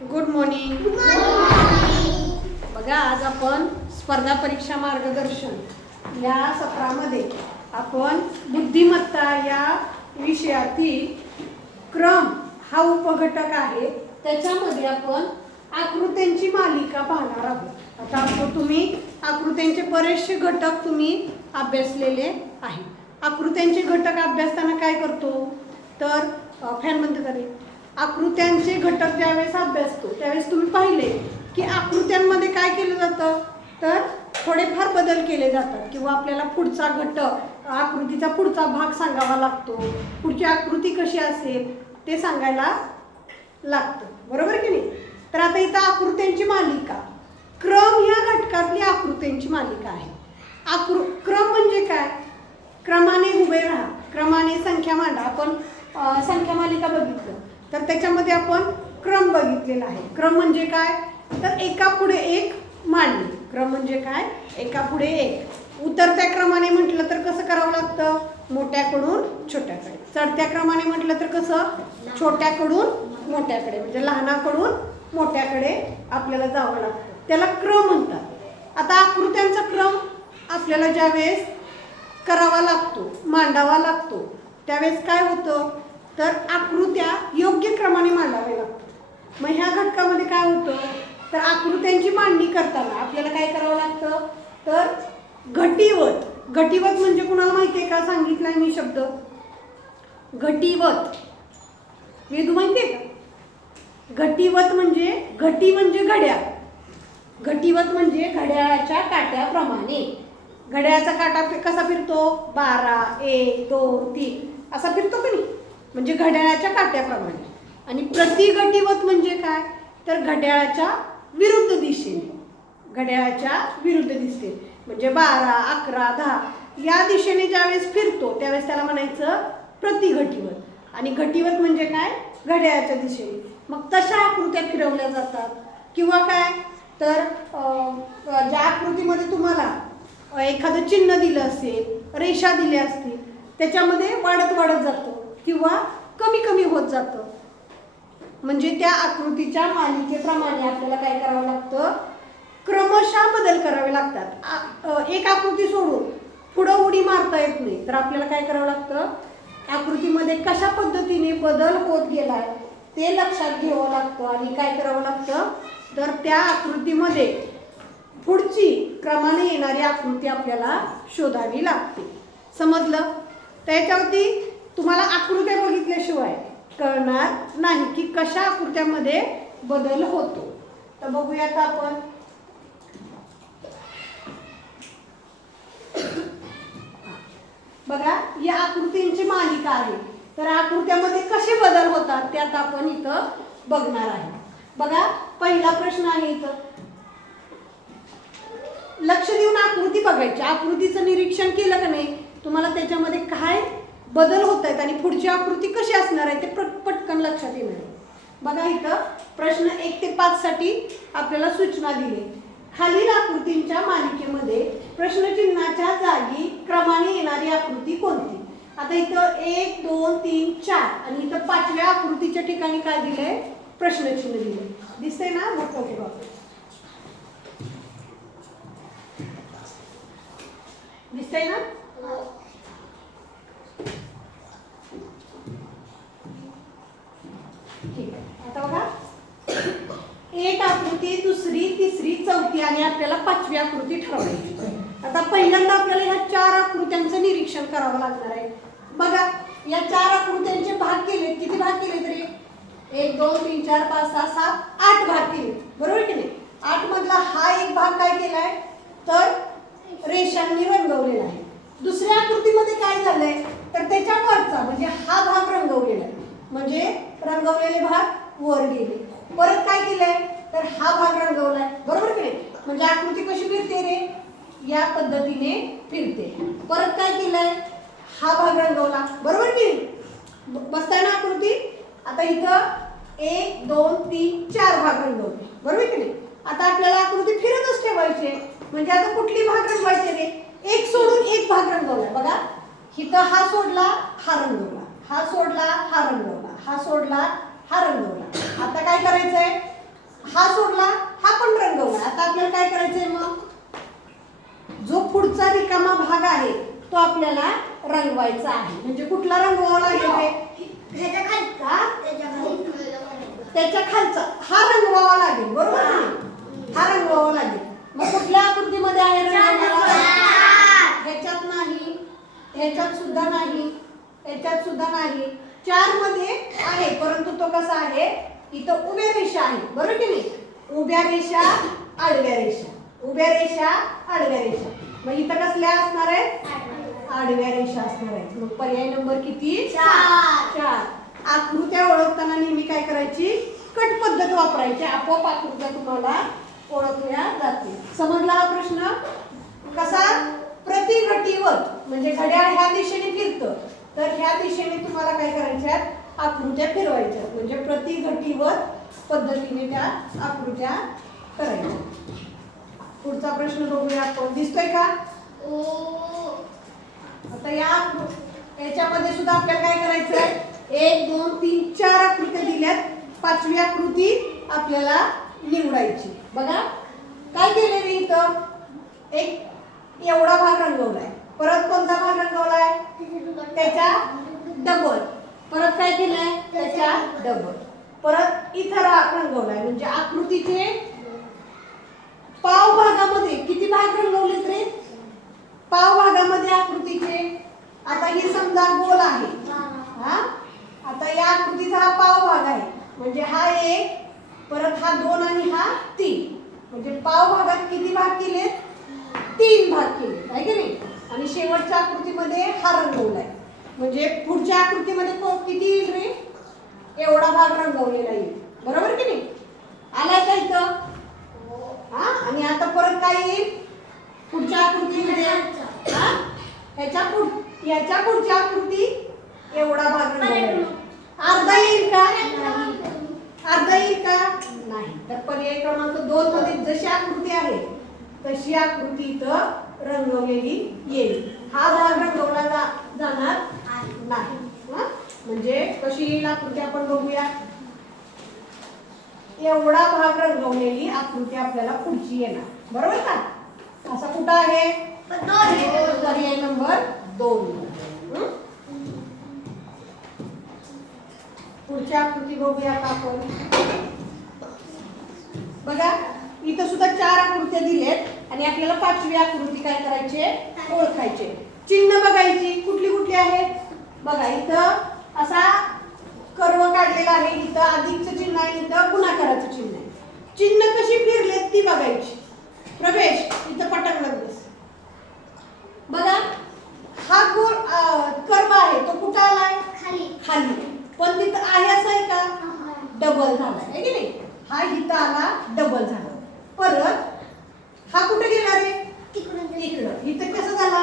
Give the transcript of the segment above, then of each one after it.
Good morning. बघा, आज आपण स्पर्धा परीक्षा मार्गदर्शन या सत्रामध्ये आपण बुद्धिमत्ता या विषयातील क्रम हा उपघटक आहे. त्याच्यामध्ये आपण आकृत्यांची मालिका पाहणार आहोत. आता तुम्ही आकृत्यांचे बरेचसे घटक तुम्ही अभ्यासलेले आहे. आकृत्यांचे घटक अभ्यासताना काय करतो तर फॅन बंद करेल. आकृत्यांचे घटक ज्यावेळेस अभ्यासतो त्यावेळेस तुम्ही पाहिले की आकृत्यांमध्ये काय केलं जातं तर थोडेफार बदल केले जातात किंवा आपल्याला पुढचा घटक आकृतीचा पुढचा भाग सांगावा लागतो. पुढची आकृती कशी असेल ते सांगायला लागतं, बरोबर की नाही. तर आता इथं आकृत्यांची मालिका, क्रम ह्या घटकातली आकृत्यांची मालिका आहे. क्रम म्हणजे काय? क्रमाने उभे राहा, क्रमाने संख्या मांडा. आपण संख्या मालिका बघितलं तर त्याच्यामध्ये आपण क्रम बघितलेला आहे. क्रम म्हणजे काय तर एका पुढे एक मांडणे. क्रम म्हणजे काय? एका पुढे एक. उतरत्या क्रमाने म्हटलं तर कसं करावं लागतं? मोठ्याकडून छोट्याकडे. चढत्या क्रमाने म्हटलं तर कसं? छोट्याकडून मोठ्याकडे, म्हणजे लहानाकडून मोठ्याकडे आपल्याला जावं लागतं. त्याला क्रम म्हणतात. आता आकृत्यांचा क्रम आपल्याला ज्यावेळेस करावा लागतो, मांडावा लागतो, त्यावेळेस काय होतं तर आकृत्या योग्य क्रमाने मांडाव्या लागतात. मग ह्या घटकामध्ये काय होतं तर आकृत्यांची मांडणी करताना आपल्याला काय करावं लागतं तर घटीवत. घटीवत म्हणजे कुणाला माहिती आहे का? सांगितलाय मी शब्द घटीवत. वेदू माहिती आहे का? घटीवत म्हणजे, घटी म्हणजे घड्याळ. घटीवत म्हणजे घड्याळाच्या काट्याप्रमाणे. घड्याळाचा काटा कसा फिरतो? 12, 1, 2, 3 असा फिरतो का नाही, म्हणजे घड्याळाच्या काट्याप्रमाणे. आणि प्रतिघटीवत म्हणजे काय तर घड्याळाच्या विरुद्ध दिशेने. घड्याळाच्या विरुद्ध दिशेने म्हणजे 12, 11, 10 या दिशेने ज्यावेळेस फिरतो त्यावेळेस त्याला म्हणायचं प्रतिघटीवत. आणि घटीवत म्हणजे काय? घड्याळाच्या दिशेने. मग तशा आकृत्या फिरवल्या जातात. किंवा काय तर ज्या आकृतीमध्ये तुम्हाला एखादं चिन्ह दिलं असेल, रेषा दिल्या असतील, त्याच्यामध्ये वाढत वाढत जातं किंवा कमी कमी होत जातं. म्हणजे त्या आकृतीच्या मालिकेप्रमाणे आपल्याला काय करावं लागतं? क्रमशः बदल करावे लागतात. एक आकृती सोडून पुढं उडी मारता येत नाही. तर आपल्याला काय करावं लागतं? आकृतीमध्ये कशा पद्धतीने बदल होत गेलाय ते लक्षात घ्यावं लागतं. आणि काय करावं लागतं तर त्या आकृतीमध्ये पुढची क्रमाने येणारी आकृती आपल्याला शोधावी लागते. समजलं? त्याच्यावरती तुम्हाला आकृत्या बघितल्याशिवाय कळणार नाही की कशा आकृत्यामध्ये बदल होतो. तर बघूयात आपण. बघा, या आकृतींची मालिका आहे. तर आकृत्यामध्ये कसे बदल होतात ते आता आपण इथं बघणार आहे. बघा, पहिला प्रश्न आहे इथं. लक्ष देऊन आकृती बघायची. आकृतीचं निरीक्षण केलं का नाही तुम्हाला त्याच्यामध्ये काय बदल होत आहेत आणि पुढची आकृती कशी असणार आहे ते पटकन लक्षात येणार आहे. बघा, इथं प्रश्न 1 ते 5 साठी आपल्याला सूचना दिली. खालील आकृतींच्या मालिकेमध्ये प्रश्नचिन्हाच्या जागी क्रमाने येणारी आकृती कोणती? आता इथं 1, 2, 3, 4 आणि इथं 5व्या आकृतीच्या ठिकाणी काय दिलंय? प्रश्नचिन्ह दिले. दिसतंय ना? मोठं बघा, दिसतंय ना? ठीक आहे. आता बघा, एक आकृती, दुसरी, तिसरी, चौथी आणि आपल्याला 5वी आकृती ठरवायची. आता पहिल्यांदा आपल्याला ह्या 4 आकृत्यांचं निरीक्षण करावं लागणार आहे. बघा, या 4 आकृत्यांचे भाग केले. किती भाग केले तरी? 1, 2, 3, 4, 5, 6, 7, 8 भाग केले, बरोबर की नाही. 8 मधला हा एक भाग काय केलाय तर रेषांनी रंगवलेला आहे. दुसऱ्या आकृतीमध्ये काय झालंय तर त्याच्या वरचा म्हणजे हा भाग रंगवलेला आहे, म्हणजे रंगवलेले भाग वर गेले. परत काय केलंय तर हा भाग रंगवलाय, बरोबर की नाही. म्हणजे आकृती कशी फिरते रे? या पद्धतीने फिरते. परत काय केलंय? हा भाग रंगवला, बरोबर की नाही. बसताय ना आकृती. आता इथं 1, 2, 3, 4 भाग रंगवले, बरोबर की नाही. आता आपल्याला आकृती फिरतच ठेवायची. म्हणजे आता कुठली भाग रंगवायचे रे? एक सोडून एक भाग रंगवला. बघा, इथं हा सोडला, हा रंगवला, हा सोडला, हा रंगवला, हा सोडला, हा रंगवला. आता काय करायचंय? हा सोडला, हा पण रंगवला. आता आपल्याला काय करायचंय मग? जो पुढचा रिकामा भाग आहे तो आपल्याला रंगवायचा आहे. म्हणजे कुठला रंगवावा लागेल ते? त्याच्या खालचा हा रंगवावा लागेल, बरोबर ना? हा रंगवावा लागेल. मग कुठल्या आकृतीमध्ये आहे रंगवायला? ह्याच्यात नाही, ह्याच्यात सुद्धा नाही, ह्याच्यात सुद्धा नाही. 4 मध्ये आहे, परंतु तो कसा आहे? इथं उभ्या रेषा आहे, बरोबर की नाही? उभ्या रेषा, आडव्या रेषा, उभ्या रेषा, आडव्या रेषा. मग इथं कसल्या असणार आहेत? आडव्या रेषा असणार आहेत. मग पर्याय नंबर किती? 4. आकृत्या ओळखताना नेहमी काय करायची? कट पद्धत वापरायची. आपोआप आकृत्या तुम्हाला ओळखल्या जातील. समजला हा प्रश्न? कसा? प्रतिघटीवत, म्हणजे घड्याळ ह्या दिशेने फिरतं तर ह्या दिशेने तुम्हाला काय करायच्या? आकृत्या फिरवायच्या. म्हणजे प्रतिघटीवत पद्धतीने त्या आकृत्या करायच्या. पुढचा प्रश्न बघूया आपण. दिसतोय का? आता याच्यामध्ये सुद्धा आपल्याला काय करायचं आहे? 1 2 3 4 आकृत्या दिल्यात. 5वी आकृती आपल्याला निवडायची. बघा काय केले मी इथं? एक एवढा भाग रंगवलाय. परत कोणता भाग रंगवलाय? त्याच्या डबल. परत काय केलंय? त्याच्या डबल. परत इथं रंगवलाय. म्हणजे आकृतीचे पाव भागामध्ये किती भाग रंगवलेत रे? पाव भागामध्ये आकृतीचे. आता ही समजा गोल आहे. हा, आता या आकृतीचा हा पाव भाग आहे. म्हणजे हा 1, परत हा 2 आणि हा 3. म्हणजे पाव भागात किती भाग केलेत? 3 भाग केले, आहे की नाही? आणि शेवटच्या आकृतीमध्ये हा रंगवलाय. म्हणजे पुढच्या आकृतीमध्ये किती येईल रे? एवढा भाग रंगवलेला येईल, बरोबर की नाही? आलाय का इथं? हा, आणि आता परत काय येईल पुढच्या आकृतीमध्ये? हा, याच्या पुढच्या आकृती एवढा भाग रंगवलेला. अर्धा येईल का? अर्धा येईल का? नाही. तर पर्याय क्रमांक 2 मध्ये जशी आकृती आहे तशी आकृती इथं रंगवलेली येईल. हा भाग रंगवला जाणार नाही. म्हणजे कशी येईल आकृती आपण बघूया. एवढा भाग रंगवलेली आकृती आपल्याला पुढची येणार, बरोबर का? असा कुठं आहे? पर्याय नंबर 2. पुढची आकृती बघूया आता आपण. बघा इथं सुद्धा 4 आकृत्या दिलेत आणि आपल्याला 5वी आकृती काय करायचे? ओळखायचे. चिन्ह बघायची. कुठली कुठली आहेत? बघा इथं असा कर्व काढलेला आहे. इथं अधिकचं चिन्ह आहे, इथं गुणाकाराचं चिन्ह आहे. चिन्ह कशी फिरलेत ती बघायची. प्रवेश इथं पटकन बस. बघा हा गोल कर्व आहे तो कुठं आलाय? खाली. पण तिथं आहे असं आहे का? डबल झालाय, आहे की नाही? हा इथं आला, डबल झाला. परत हा कुठे गेला रे? इकडं. इथं कसं झाला?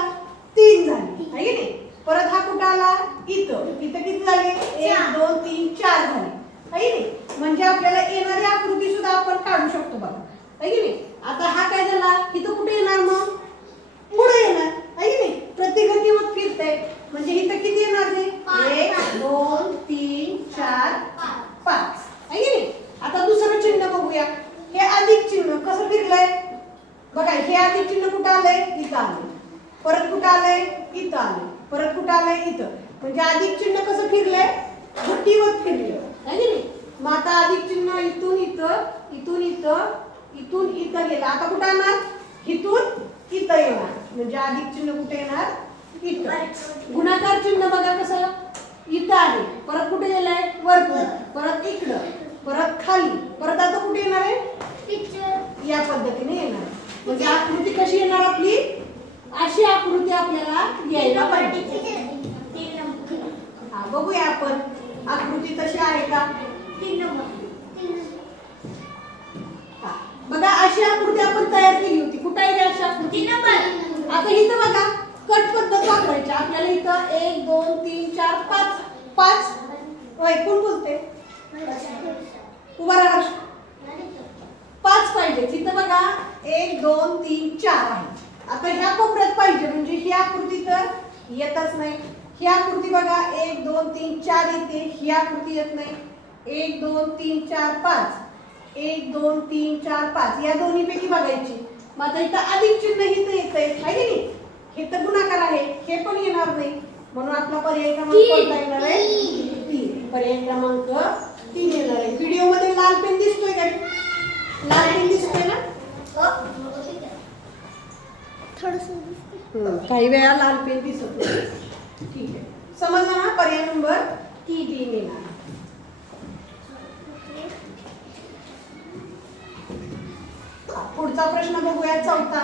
3 झाली, आहे की नाही? परत हा कुठं आला? इथं किती झाले? 1 2 3 4 झाले, आहे की नाही? म्हणजे आपल्याला येणारी आकृती सुद्धा आपण काढू शकतो बघा, आहे की नाही? आता हा काय झाला? इथं कुठे येणार? मग पुढे येणार, आहे की नाही? प्रतिघटीवत फिरतंय म्हणजे इथं किती येणार रे? 1 2 3 4 5, आहे की नाही? आता दुसरं चिन्ह बघूया. हे अधिक चिन्ह कसं फिरलंय? बघा हे अधिक चिन्ह कुठं आलंय? इथं आलंय. परत कुठं आलंय? इथं आलंय. परत कुठं आलंय? इथं. म्हणजे अधिक चिन्ह कसं फिरलंय? घटीवत फिरलं, आहे की नाही? मग आता अधिक चिन्ह इथून इथं, इथून इथं, इथून इथं गेलं. आता कुठं येणार? इथून इथं येणार. म्हणजे अधिक चिन्ह कुठे येणार? इथं. गुणाकार चिन्ह बघा कसं इथं आहे. परत कुठे गेलंय? वरती. परत इकडं. परत खाली. परत आता कुठे येणार आहे? या पद्धतीने येणार. म्हणजे आकृती कशी येणार आपली? अशी आकृती आपल्याला यायला पाहिजे. हा बघूया आपण आकृती तशी आहे का? बघा अशी आकृती आपण तयार केली होती. कुठे आहे अशी आकृती? आता इथं बघा कट पद्धत वापरायची आपल्याला. इथं 1 2 3 4 5 कोण बोलते? उभा राहा. 5 पाहिजे. इथं बघा 1 2 3 4 आहे. आता ह्या कोपऱ्यात पाहिजे म्हणजे ही आकृती तर येतच नाही. ही आकृती बघा 1 2 3 4 येते. ही आकृती येत नाही. 1 2 3 4 5 1 2 3 4 5 या दोन्हीपैकी बघायची. मग आता इथं अधिक चिन्ह इथं येतंय आहे की नाही. हे तर गुणाकार आहे, हे पण येणार नाही. म्हणून आपला पर्याय क्रमांक कोणता येणार आहे? 3. पर्याय क्रमांक 3 येणार आहे. व्हिडिओ मध्ये लाल पेन दिसतोय का? लाल पेन दिसतोय ना? काही वेळा लाल पेन दिसत नाही. ठीक आहे, समजलं ना? पर्याय नंबर 3 येणार. पुढचा प्रश्न बघूया, 4था.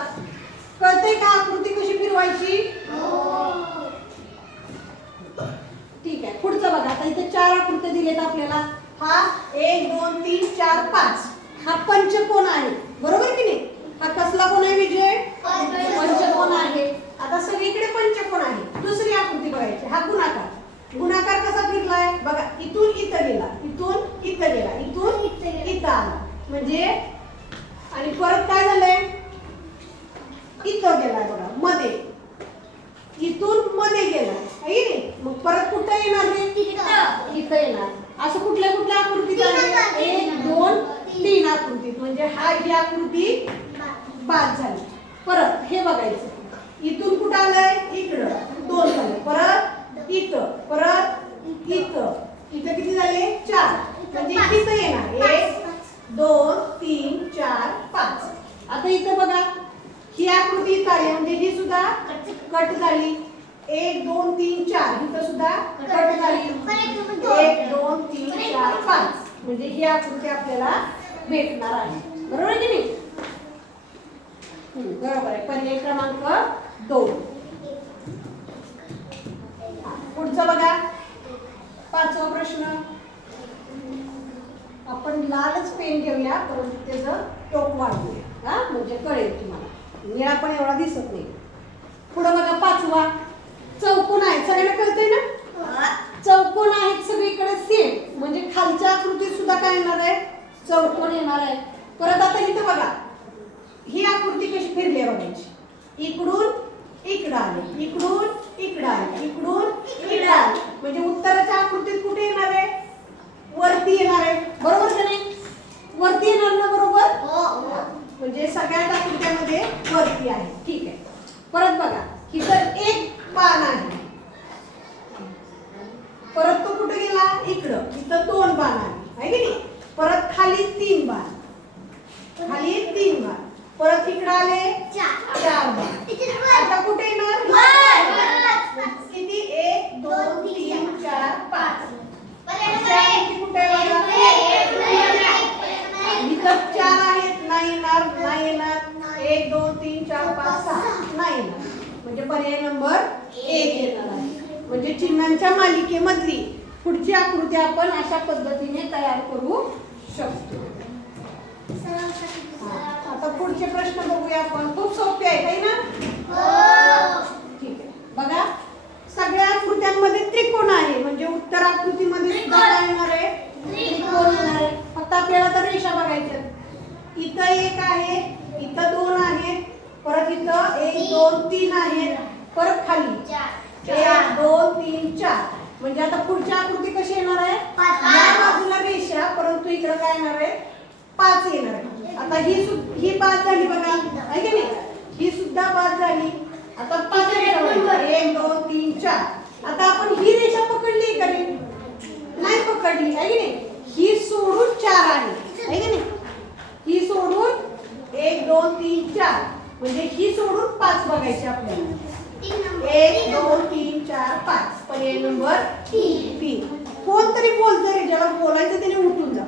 कळतंय का आकृती कशी फिरवायची? ठीक आहे, पुढचं बघा. आता इथे 4 आकृत्या दिलेत आपल्याला. हा 1 2 3 4 5 हा पंचकोन आहे, बरोबर की नाही? हा कसला कोण आहे विजय? पंचकोन आहे. आता सगळीकडे पंचकोन आहे. दुसरी आकृती बघायची. हा गुणाकार. गुणाकार कसा फिरलाय बघा. इथून इथं गेला, इथून इथं गेला, इथून इथं आला. म्हणजे आणि परत काय झालंय? इथं गेलाय बघा, मध्ये. इथून मध्ये गेलाय आहे की नाही? मग परत कुठं येणार रे? इथं येणार. असं कुठल्या कुठल्या आकृतीत आहे? 1 2 3 आकृतीत. म्हणजे हा ही आकृती बाद झाली. परत हे बघायचं. इथून कुठं आलंय? इकडं 2 झाले. परत इथं, परत इथं. इथं किती झाले? 4. म्हणजे इथं येणार 1 2 3 4 5. आता इथं बघा, ही आकृती इथं आली म्हणजे ही सुद्धा कट झाली. 1 2 3 4 इथं सुद्धा कट झाली. 1 2 3 4 5 म्हणजे ही आकृती आपल्याला भेटणार आहे, बरोबर की नाही? बरोबर आहे. पर्याय क्रमांक 2. पुढचा बघा, 5वा प्रश्न. आपण लालच पेन घेऊया, परंतु त्याचं टोक वाढवूया, हा म्हणजे कळेल तुम्हाला. निळा पण एवढा दिसत नाही. पुढे बघा 5वा. चौकोन आहे, सगळ्यांना कळतंय ना? चौकोन आहेत सगळीकडे सेम. म्हणजे खालच्या आकृतीत सुद्धा काय येणार आहे? चौकोन येणार आहे. परत आता इथं बघा, ही आकृती कशी फिरली आहे बघायची. इकडून इकडं आले, इकडून इकडं आले, इकडून इकडं आले. म्हणजे उत्तराच्या आकृतीत कुठे येणार आहे? वरती येणार आहे, बरोबर का नाही? वरती येणार ना, बरोबर? म्हणजे सगळ्या आकृत्यामध्ये वरती आहे. ठीक आहे. परत बघा, इथं एक बाण आहे. परत तो कुठे गेला? इकडं. इथं 2 बाण आहे की नाही? परत खाली 3 बाण, खाली 3 बाण. परत इकडे आले 4 बाण. आता कुठे येणार? किती? 1 2 3 4 5. कुठे इथं 4 आहेत, नाही येणार, नाही येणार. 1 2 3 4 5 6 नाही येणार. म्हणजे पर्याय नंबर 1 येणार आहे. म्हणजे चिन्हांच्या मालिकेमधली पुढची आकृती आपण अशा पद्धतीने तयार करू शकतो. आता पुढचे प्रश्न बघूया आपण. खूप सोपे आहे काही ना? ठीक आहे. बघा, सगळ्या आकृत्यांमध्ये त्रिकोण आहे. म्हणजे उत्तर आकृतीमध्ये सुद्धा काय येणार आहे? त्रिकोण येणार आहे. फक्त आपल्याला तर रेषा बघायच्या. इथं 1 आहे, इथं 2 आहेत, परत इथं 1 2 3 आहेत, परत खाली 1 2 3 4. म्हणजे आता पुढची आकृती कशी येणार आहे? या बाजूला रेषा, परंतु इकडे काय येणार आहे? 5 येणार आहे. आता ही बाद झाली बघा, आहे की नाही? ही सुद्धा बाद झाली. आता 5 1 2 3 4. आता आपण ही रेषा पकडली का नाही पकडली, आहे की नाही? ही सोडून 4 आहे की नाही? ही सोडून 1 2 3 4 म्हणजे ही सोडून 5 बघायची आपल्याला. 1 2 3 4 5. पर्याय नंबर 3. कोणतरी बोलतंय रे, ज्याला बोलायचं त्याने उठून जा.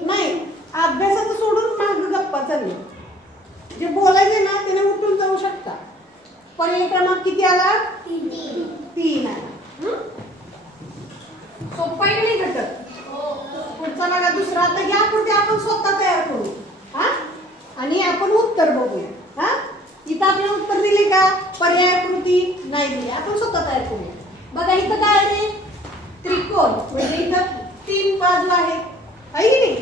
नाही, अभ्यासाचं सोडून माग गप्पा चालले. जे बोलायचे ना त्याने उठून जाऊ शकता. पर्याय क्रमांक किती आला? 3 आला. सोपा आहे नाही घटक? पुढचा बघा, दुसरा. आता ही आकृती आपण स्वतः तयार करू, हा आणि आपण उत्तर बघूया. हा इथं आपल्याला उत्तर दिले का? पर्याय आकृती नाही दिली, आपण स्वतः तयार करूया. बघा इथं काय आहे? त्रिकोण. म्हणजे इथं 3 बाजू आहेत, आहे की नाही?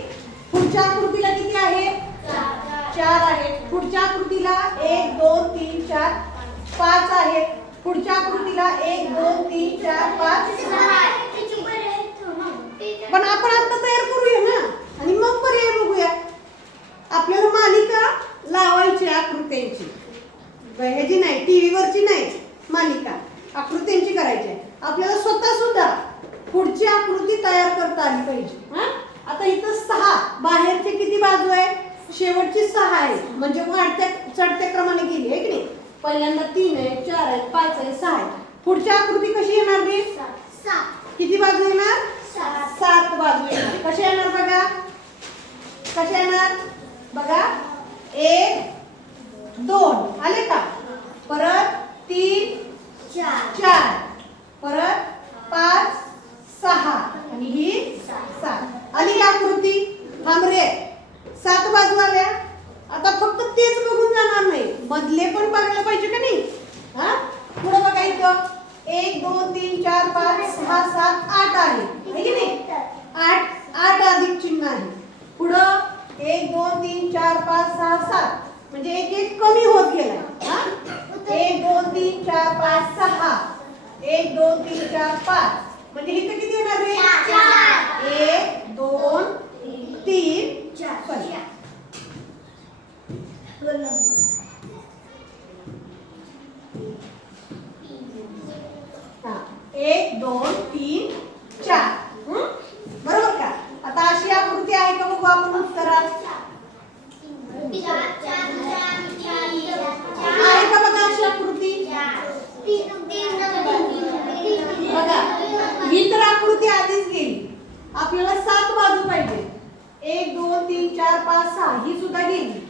पुढच्या आकृतीला किती आहे? 4 आहेत. पुढच्या आकृतीला 1 2 3 4 5 आहेत. पुढच्या आकृतीला 1 2 3 4 5 6. पण आपण आता तयार करूया ना आणि मग पर्याय बघूया. आपल्याला मालिका लावायची आकृत्यांची, ह्याची नाही, टीव्हीवरची नाही, मालिका आकृत्यांची करायची आहे. आपल्याला स्वतः सुद्धा पुढची आकृती तयार करता आली पाहिजे. हा, आता इथं 6 बाहेरचे किती बाजू आहे, शेवटची 6 आहे, म्हणजे वाढत्या चढत्या क्रमाने गेली आहे की नाही. पहिल्यांदा 3 आहे, 4 आहे, 5 आहे, 6 आहे. पुढची आकृती कशी येणार रे, किती बाजू येणार, 7 बाजू येणार. कशी येणार बघा, कशी येणार बघा, 1 2 आले का, परत 3 4, परत 5 6 आणि ही 7 आली आकृती. थांब रे, 7 बाजू आल्या. आता फक्त तेच बघून जाणार नाही, मधले पण बघायला पाहिजे का नाही. हा, पुढे बघा इथं 1 2 3 4 5 6 7 8 आहे की नाही. 8 अधिक चिन्ह आहे. पुढं 1 2 3 4 5 6 7 म्हणजे एक एक कमी होत गेलाय. हा, 1 2 3 4 5 6 1 2 3 4 5 म्हणजे इथे किती येणार रे, 1 2 3 4. हा, 1 2 3 4. बरोबर का. आता अशी आकृती आहे का बघू आपण उत्तरात, आहे का बघा अशी आकृती. बघा ही तर आकृती आधीच गेली. आपल्याला 7 बाजू पाहिजे. 1 2 3 4 5 6 ही सुद्धा गेली.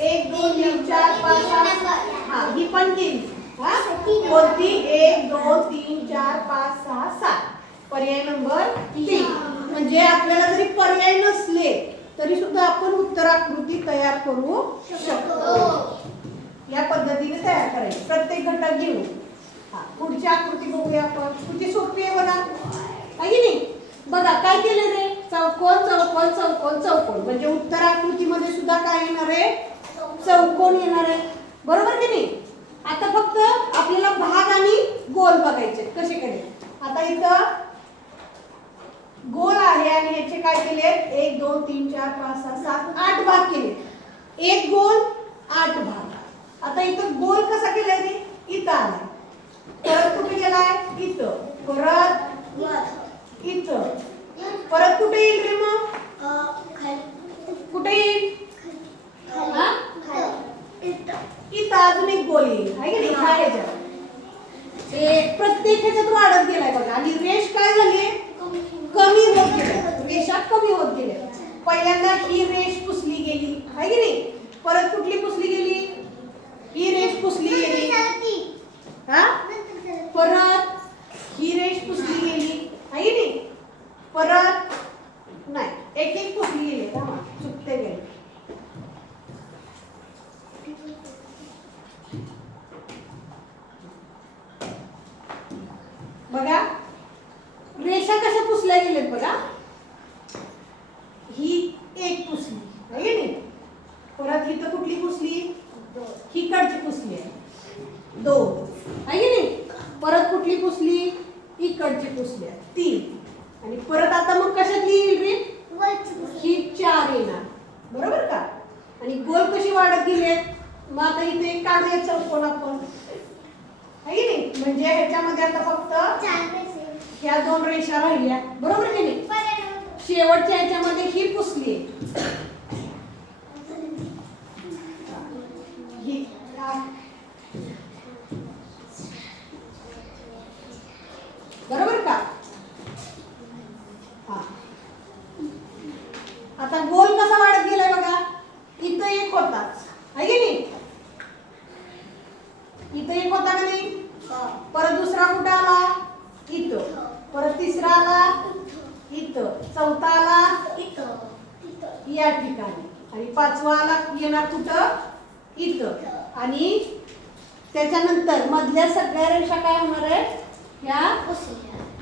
1 2 3 4 5 6 हा ही पण गेली. हा, कोणती, 1 2 3 4 5 6 7, पर्याय नंबर 3. म्हणजे आपल्याला जरी पर्याय नसले तरी सुद्धा आपण उत्तर आकृती तयार करू शकतो. या पद्धतीने तयार करायची, प्रत्येक घटक घेऊन. पुढची आकृती बघूया आपण, किती सोपी आहे बघा, आहे की नाही. बघा काय केले रे, चौकोन चौकोन चौकोन चौकोन, म्हणजे उत्तर आकृतीमध्ये सुद्धा काय येणार आहे, चौकोन येणार आहे. बरोबर की नाही. आता फक्त आपल्याला भाग आणि गोल बघायचे कसे केले. आता इथं गोल आहे आणि याचे काय केले, 1 2 3 4 5 6 7 8 भाग केले. एक गोल 8 भाग. आता इथं गोल कसा केलाय रे, इथं आलाय, परत कुठे गेलाय, इथं, परत इथं, परत कुठे येईल रे मग, कुठे येईल, इथं अजून एक गोल येईल, आहे की नाही. प्रत्येक ह्याच्यात वाढत गेलाय बघा. आणि रेष काय झाली, कमी होत गेली, रेषा कमी होत गेल्या. पहिल्यांदा ही रेष पुसली गेली, आहे की नाही. परत कुठली पुसली गेली, ही रेष पुसली गेली. हा, परत ही रेष पुसली गेली, आहे की नाही. परत नाही, एक एक पुसली गेली. चुकते गेले. बघा रेषा कशा पुसल्या गेलेत बघा. ही एक पुसली, आहे की नाही. परत इथं कुठली पुसली, ही कडची पुसली आहे, 2, आहे की नाही. परत कुठली पुसली, इकडची पुसली आहे, 3. आणि परत आता मग कशातली येईल रे, ही 4 येणार. बरोबर का. आणि गोल कशी वाढत गेलेत. मग आता इथे काढूया चौकोन आपण, आहे की नाही. म्हणजे ह्याच्यामध्ये आता फक्त ह्या 2 रेषा राहिल्या. बरोबर की नाही. शेवटच्या ह्याच्यामध्ये ही पुसली, ही बरोबर का. हा, आता गोल कसा वाढत गेलाय बघा. इथं एक होता, आहे की नाही. इथं एक होता का नाही. परत दुसरा कुठे आला, इथं. परत तिसरा आला इथं, चौथा आला इथं या ठिकाणी, आणि 5वा आला येणार कुठं, इथं. आणि त्याच्यानंतर मधल्या सगळ्या रेषा काय होणार आहेत, ह्या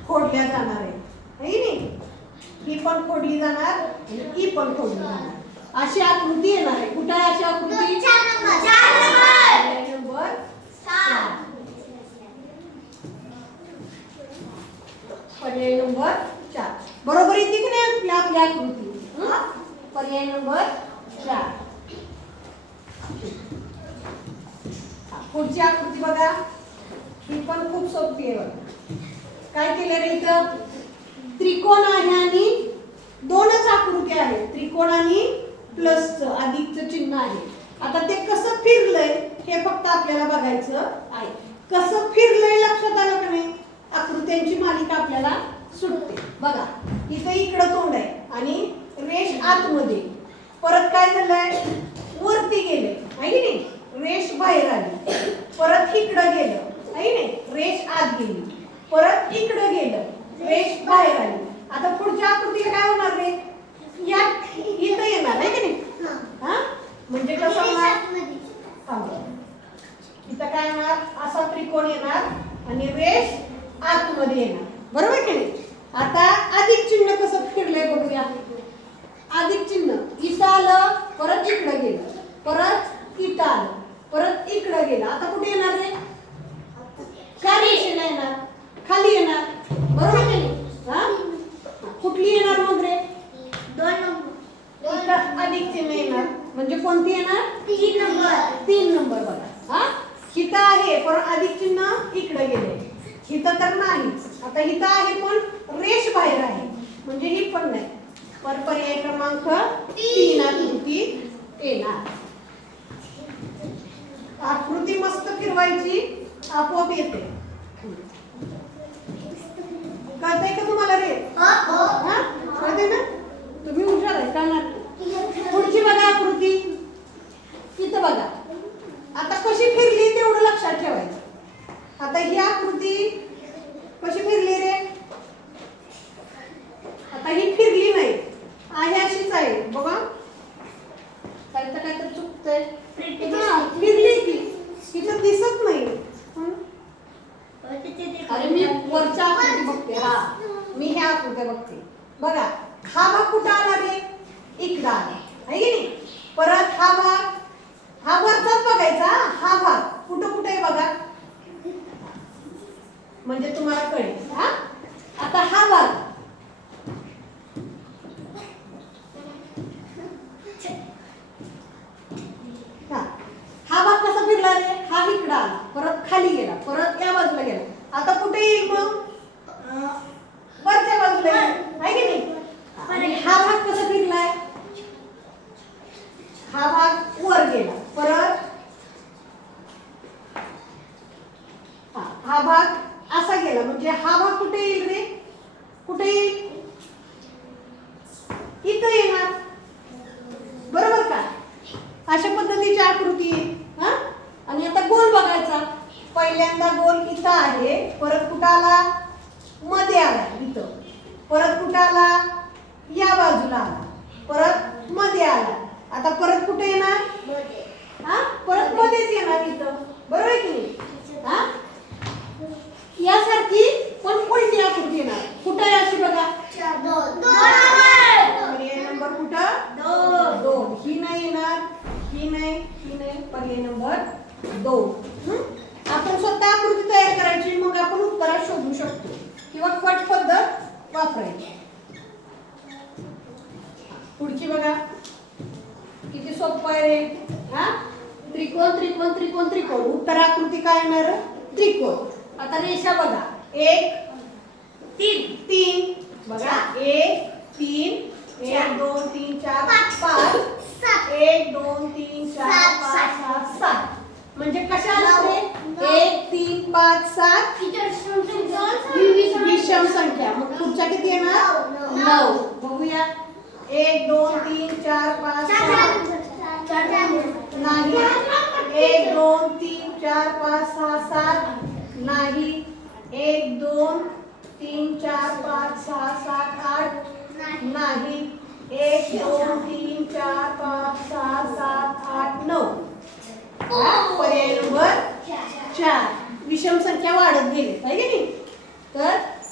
खोडल्या जाणार आहे, है की नाही. ही पण खोडली जाणार आणि ही पण खोडली जाणार. अशी आकृती येणार आहे. कुठे आहे अशी आकृती, 4 नंबर 4. पर्याय नंबर 4 बरोबर येते की नाही. आपली आकृती. पर्याय नंबर 4. पुढची आकृती बघा. ही पण खूप सोपी आहे बघा. काय केलं रे इथं? त्रिकोण आहे आणि दोनच आकृत्या आहेत. त्रिकोण आणि प्लसचं अधिकचं चिन्ह आहे. आता ते कसं फिरलंय हे फक्त आपल्याला बघायचं आहे. कसं फिरलंय लक्षात आलं का नाही? आकृत्यांची मालिका आपल्याला सुटते. बघा इथं इकडं तोंड आहे आणि रेष आतमध्ये. परत काय झालंय? वरती गेले आहे की नाही? रेष बाहेर आली. परत इकडं गेलं आहे नाही? रेष आत गेली. परत इकडं गेलं, रेष बाहेर आली. आता पुढच्या आकृतीला काय होणार रे? या इथं येणार आहे की नाही? हा म्हणजे कसं होणार? इथं काय होणार? असा त्रिकोण येणार आणि रेष आतमध्ये येणार. बरोबर की नाही? आता अधिक चिन्ह कसं फिरलंय बघूया. अधिक चिन्ह इथं आलं, परत इकडं गेलं, परत इथं आलं, परत इकडं गेलं. आता कुठे येणार रे? ह्या रेषेला येणार, खाली येणार. बरोबर की नाही? हा कुठली येणार मग रे? 2 नंबर. अधिक चिन्ह येणार म्हणजे कोणती येणार? 3 नंबर. 3 नंबर बघा. हा हिथं आहे पण अधिक चिन्ह इकडे गेले. हिथं तर नाहीच. आता हिथं आहे पण रेष बाहेर आहे म्हणजे ही पण नाही. पर पर्याय क्रमांक 3 आकृती येणार. आकृती मस्त फिरवायची, आपोआप येते. कळतंय का तुम्हाला रे? कळतंय ना? तुम्ही हुशार आहे कळणार. पुढची बघा आकृती. इथं बघा. आता कशी फिरली तेवढं लक्षात ठेवायचं. आता ही आकृती कशी फिरली रे? आता ही फिरली नाही, आहे अशीच आहे बघा. काय तर चुकतंय. फिरली ती इथं दिसत नाही. अरे मी वरच्या आकृती बघते. हा मी ह्या आकृती बघते. बघा हा भाग कुठं आला रे? इकडं आला आहे की नाही? परत हा भाग, हा वरचाच बघायचा. हा भाग कुठं कुठे आहे बघा म्हणजे तुम्हाला कळेल. हा आता हा भाग हा भाग कसा फिरला रे? हा इकडं आला, परत खाली गेला, परत या बाजूला गेला. आता कुठे येईल मग? वरच्या बाजूला येईल आहे की नाही? आणि हा भाग कसा फिरलाय? हा भाग वर गेला, परत हा भाग असा गेला म्हणजे हा भाग कुठे येईल रे? कुठे येईल? इथं येणार. बरोबर का? अशा पद्धतीची आकृती आहे. हा आणि आता गोल बघायचा. पहिल्यांदा गोल इथं आहे, परत कुठं आला? मध्ये आला इथं, परत कुठं आला? या बाजूला आला, परत मध्ये आला. आता परत कुठे येणार? हा परत मध्येच येणार इथं. बरोबर आहे की नाही? हा यासारखी पण उलटी आकृती येणार. कुठं आहे अशी बघा? 2 पर्याय नंबर कुठं? 2. ही नाही येणार, ही नाही, ही नाही. पर्याय नंबर 2. आपण स्वतः आकृती तयार करायची, मग आपण उत्तरात शोधू शकतो किंवा कट पद्धत वापरायची. पुढची बघा किती सोपं आहे रे. हा त्रिकोण त्रिकोण त्रिकोण त्रिकोण. उत्तर आकृती काय येणार? त्रिकोण. आता रेषा बघा. 1 3 3 बघा. 1 3 1 2 3 4 5 1 2 3 4 5 6 7 म्हणजे कशा रे? 1 3 5 7 विषम संख्या. मग पुढच्या किती येणार? 9. बघूया. 1 2 3 4 5 नाही. 1 2 3 4 5 6 7 नाही. 1 2 3 4 5 6 7 8 नाही. 1 2 3 4 5 6 7 8 9. पर्याय नंबर 4. विषम संख्या वाढत गेली पाहिजे नाही. तर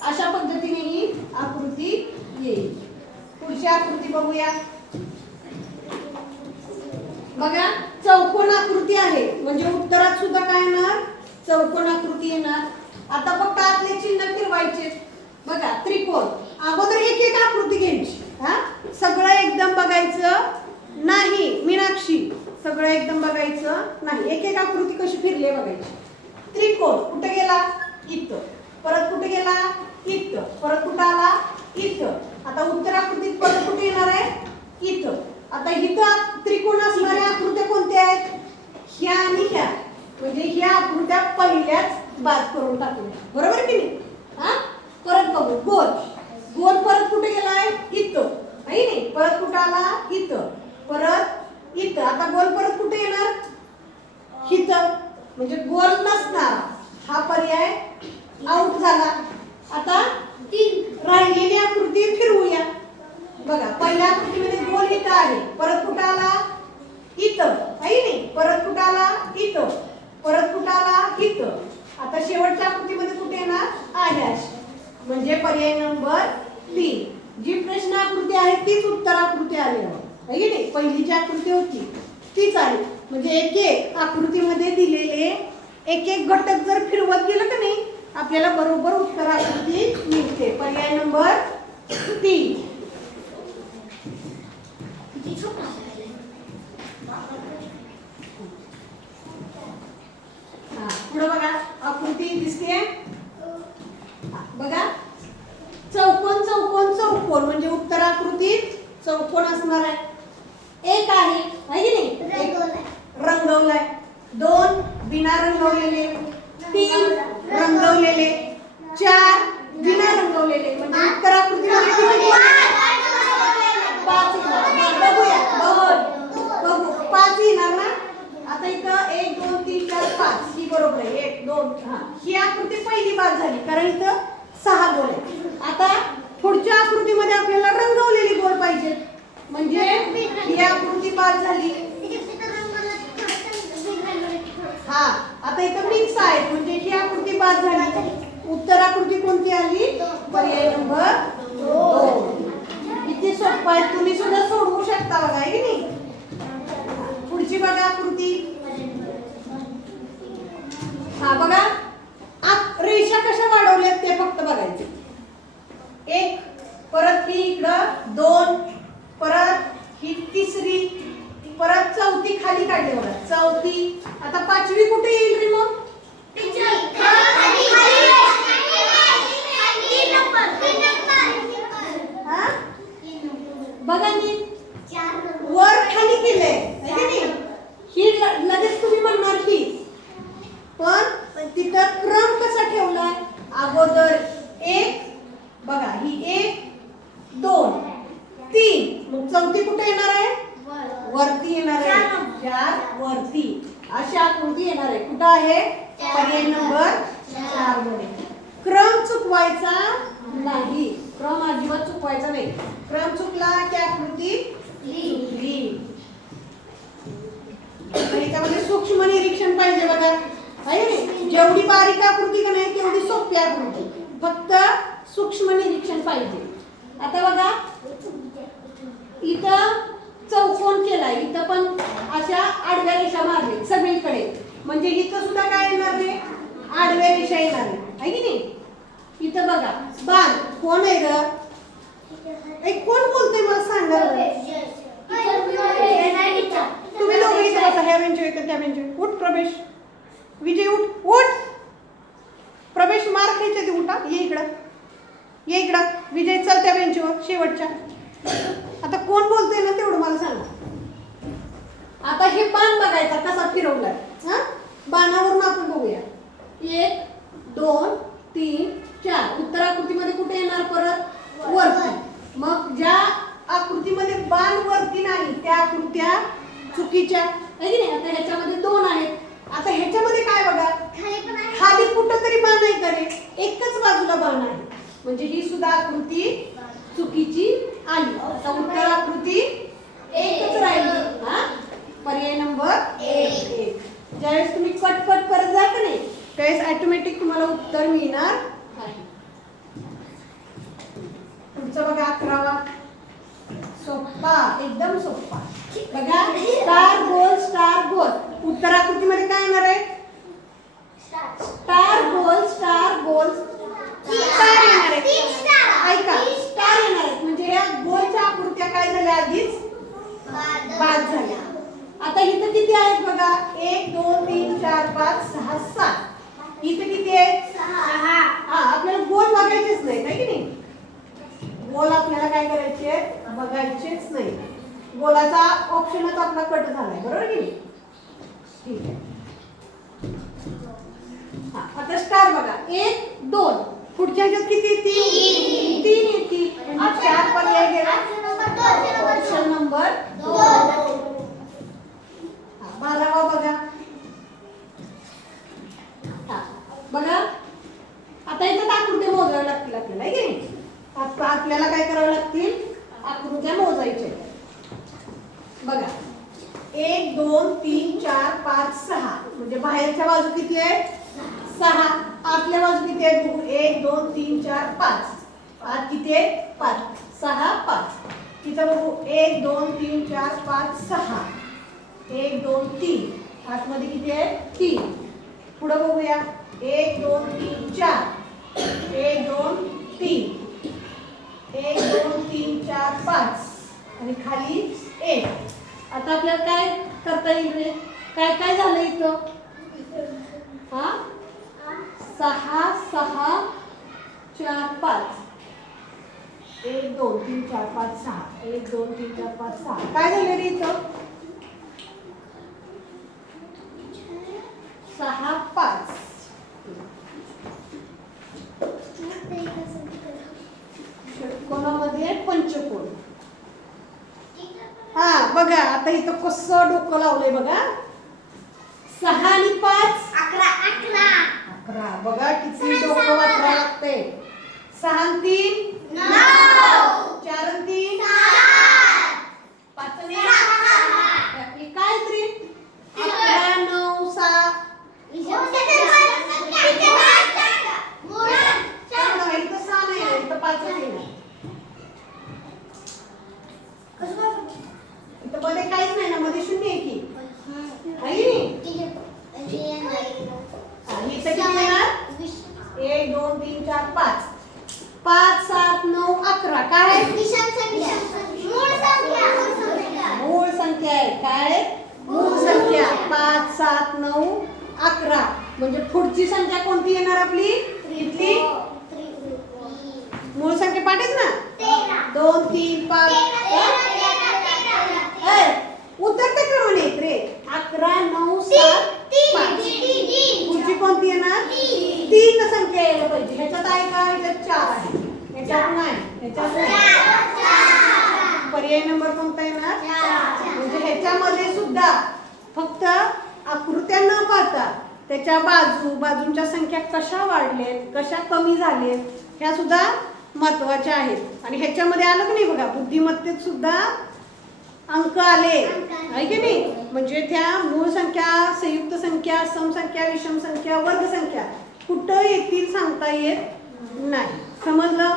अशा पद्धतीने ही आकृती येईल. पुढची आकृती बघूया. बघा चौकोन आकृती आहे म्हणजे उत्तरात सुद्धा काय येणार? चौकोन आकृती येणार. आता फक्त आतले चिन्ह फिरवायचे. बघा त्रिकोण. अगोदर एक एक आकृती घ्यायची. हा सगळं एकदम बघायचं नाही, एक एक आकृती कशी फिरली बघायची. त्रिकोण कुठे गेला? इथं. परत कुठे गेला? इथं. परत कुठं आला? इथं. आता उत्तर आकृतीत परत कुठे येणार आहे? इथं. आता इथं त्रिकोण असणाऱ्या आकृत्या कोणत्या आहेत? ह्या आणि ह्या. म्हणजे ह्या आकृत्या पहिल्याच बाद करून टाकल्या, बरोबर की नाही? हा, परत बघू. गोल. गोल परत कुठे गेलाय? इथं. आहे नाही? परत कुठं आला? इथं. परत इथं. आता गोल परत कुठे येणार? इथं. म्हणजे गोल नसणार हा पर्याय आउट झाला. आता राहिलेली आकृती फिरवूया. बघा, पहिल्या आकृतीमध्ये गोल इथं आहे, परत कुठं आला? इथं. आहे नाही? परत कुठं आला? इथं. परत कुठं आला? इथं. आता शेवटच्या आकृतीमध्ये कुठे येणार? आहे. म्हणजे पर्याय नंबर 3. जी प्रश्न आकृती आहे तीच उत्तर आकृती आली आहे की नाही? पहिली जी आकृती होती तीच आहे. म्हणजे एक एक आकृतीमध्ये दिलेले एक एक घटक जर फिरवत गेलं का नाही, आपल्याला बरोबर उत्तर आकृती मिळते. पर्याय नंबर 3. पुढे बघा, आकृती दिसते बघा. चौकोन चौकोन चौकोन म्हणजे उत्तर आकृतीत चौकोन असणार आहे. एक आहे की नाही? एक रंगवलाय. 2 बिना रंगवलेले. 3 रंगवलेले. 4 बिना रंगवलेले. म्हणजे उत्तर आकृतीमध्ये किती? 5 येणार. बघूया, बघू 5 येणार ना. आता इथं 1 2 3 4 5 ही बरोबर आहे. 1 2 ही आकृती पहिली बाद झाली कारण इथं 6 गोल आहे. आता पुढच्या आकृतीमध्ये आपल्याला रंगवलेली गोल पाहिजे, म्हणजे ही आकृती बाद झाली. हा, आता इथं मिक्स आहे म्हणजे ही आकृती बाद झाली. उत्तर आकृती कोणती आली? पर्याय नंबर 2. किती सोपं आहे, तुम्ही सुद्धा सोडवू शकता बघा, आहे की नाही? पुढची बघा आकृती. हा बघा, रेषा कशा वाढवल्यात ते फक्त बघायचे. 1 परत ही इकडं 2 परत ही तिसरी, परत चौथी खाली काढली बघा. चौथी. आता 5वी कुठे येईल रे मग? बघा मी वर खाली केलंय, है की नाही? ही लगेच तुम्ही म्हणणार की, पण तिथं क्रम कसा ठेवलाय? अगोदर 1 बघा, ही 1 2 3, मग चौथी कुठे येणार आहे? वरती येणार आहे. 4 वरती. अशा आकृती येणार आहे. कुठं आहे? पर्याय नंबर 4 मध्ये. क्रम चुकवायचा नाही. क्रम अजिबात चुकवायचा नाही. क्रम चुकला की आकृती चुकली. याच्यामध्ये सूक्ष्म निरीक्षण पाहिजे बघा. जेवढी बारीक आकृती का नाही तेवढी सोपी आकृती. फक्त सूक्ष्म निरीक्षण पाहिजे. आता बघा, इथं चौकोन केलाय, इथं पण अशा आडव्या रेषा मारले सगळीकडे. म्हणजे इथं सुद्धा काय येणार रे? आडव्या रेषा येणार आहे की नाही? इथं बघा, बाण कोण आहे ग? एक कोण बोलतोय मला सांगा. तुम्ही दोघे इथे बसा. ह्या बेंचवर का त्या बेंचवर? उठ प्रवेश. विजय उठ. उठ प्रवेश. मार खायचे ते. उठा. ये इकडं. ये इकडं. विजय चल त्या बेंचवर शेवटच्या. आता कोण बोलतोय ना तेवढं मला सांगा. आता हे बाण बघायचा कसा फिरवलाय. हा, बाणावरून आपण बघूया. 1 2 3 4. उत्तर आकृतीमध्ये कुठे येणार? परत वरती. मग ज्या आकृतीमध्ये बाण वरती नाही त्या आकृत्या चुकीच्या, आहे की नाही? आता ह्याच्यामध्ये 2 आहेत. आता ह्याच्यामध्ये काय बघा, खाली कुठं तरी बाण आहे का रे? एकच बाजूला बाण आहे, म्हणजे ही सुद्धा आकृती चुकीची आली. आता उत्तर आकृती एकच राहिली. हा, पर्याय नंबर 1. ज्यावेळेस तुम्ही कट करत जा का नाही त्यावेळेस ऑटोमॅटिक तुम्हाला उत्तर मिळणार आहे. पुढचं बघा 11वा. सोपा, एकदम सोपा. बघा, स्टार गोल स्टार गोल. उत्तर आकृतीमध्ये काय येणार आहे? स्टार गोल स्टार गोल स्टार येणार आहे. ऐका, स्टार येणार आहे म्हणजे या गोलच्या आकृत्या काय झाल्या? आधीच बाद झाल्या. आता इथं किती आहेत बघा, 1 2 3 4 5 6 7. इथं किती आहेत? 6. हा, आपल्याला गोल बघायचेच नाही काय की नाही, गोल आपल्याला काय करायचे, बघायचेच नाही. गोलाचा ऑप्शनच आपला कट झालाय, बरोबर की नाही? ठीक आहे. हा, आता स्टार बघा, 1 2. पुढच्या ह्याच्यात किती? 3 येतील. म्हणजे 4 पर्याय गेला. Option number 2. 12वा बघा. हा, बघा आता इथं आकृत्या मोजाव्या लागतील आपल्याला, आहे की नाही? आता आपल्याला काय करावं लागतील, आकृत्या मोजायच्या. बघा 1 2 3 4 5 6. म्हणजे बाहेरच्या बाजू किती आहेत? 6. आतल्या बाजू किती आहेत बघू, 1 2 3 4 5. आत किती आहेत? 5. 6 5. तिथं बघू 1 2 3 4 5 6. 1 2 3. आतमध्ये किती आहेत? 3. पुढे बघूया 1 2 3 4. 1 2 3. 1 2 3 4 5. आणि खाली 1. आता आपल्याला काय करता येईल, काय काय झालं इथं? हा, 6 6 4 5. 1 2 3 4 5 6. 1 2 3 4 5 6. काय झालं रे इथं? 6 5. षटकोनामध्ये पंचकोन. हा बघा, आता इथं कसं डोकं लावलंय बघा. 6 आणि 5 11. 11. बघा किती डोकं वापरावं लागतंय. 6 आणि 3 9. 4 आणि 3 7. 5 आणि 8 काय तरी 11 9 6. इथं मध्ये काहीच नाही ना, मध्ये शून्य आहे की इथं किती येणार? 1 2 3 4 5. 5 7 9 11. काय मूळ संख्या आहे. काय मूळ संख्या? 5 7 9 11. म्हणजे पुढची संख्या कोणती येणार आपली? इथली मूळ संख्या पाठच ना, 2 3 5. उत्तर तर करून येत रे. 11 9 7 5. पुढची कोणती येणार? 3 संख्या यायला पाहिजे. ह्याच्यात आहे का? ह्याच्यात 4 आहे. ह्याच्यात नाही. ह्याच्यात पर्याय नंबर कोणता येणार? म्हणजे ह्याच्यामध्ये सुद्धा फक्त आकृत्या न पाहता त्याच्या बाजूंच्या संख्या कशा वाढलेत, कशा कमी झालेत, ह्या सुद्धा महत्त्वाच्या आहेत. आणि ह्याच्यामध्ये आलं की नाही बघा, बुद्धिमत्तेत सुद्धा अंक आले, आहे की नाही? म्हणजे त्या मूळ संख्या, संयुक्त संख्या, समसंख्या, विषम संख्या, वर्ग संख्या कुठं येतील सांगता येत नाही. समजलं?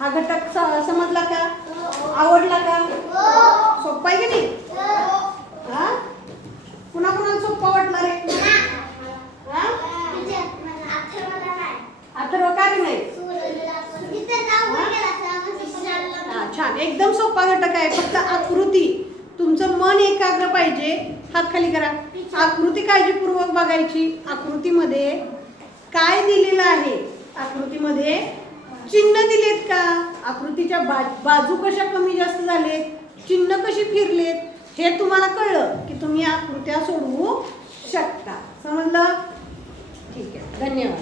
हा घटक समजला का? आवडला का? सोपा आहे की नाही? हा, कुणा कुणाला सोपा वाटला रे? अथर्व का रे नाही? छान, एकदम सोपा घटक आहे. फक्त आकृती, तुमचं मन एकाग्र पाहिजे. हात खाली करा. आकृती काळजीपूर्वक बघायची. आकृतीमध्ये काय दिलेलं आहे? आकृतीमध्ये चिन्ह दिलेत का? आकृतीच्या बाजू कशा कमी जास्त झालेत, चिन्ह कशी फिरलेत, हे तुम्हाला कळलं की तुम्ही आकृत्या सोडवू शकता. समजलं? ठीक आहे, धन्यवाद.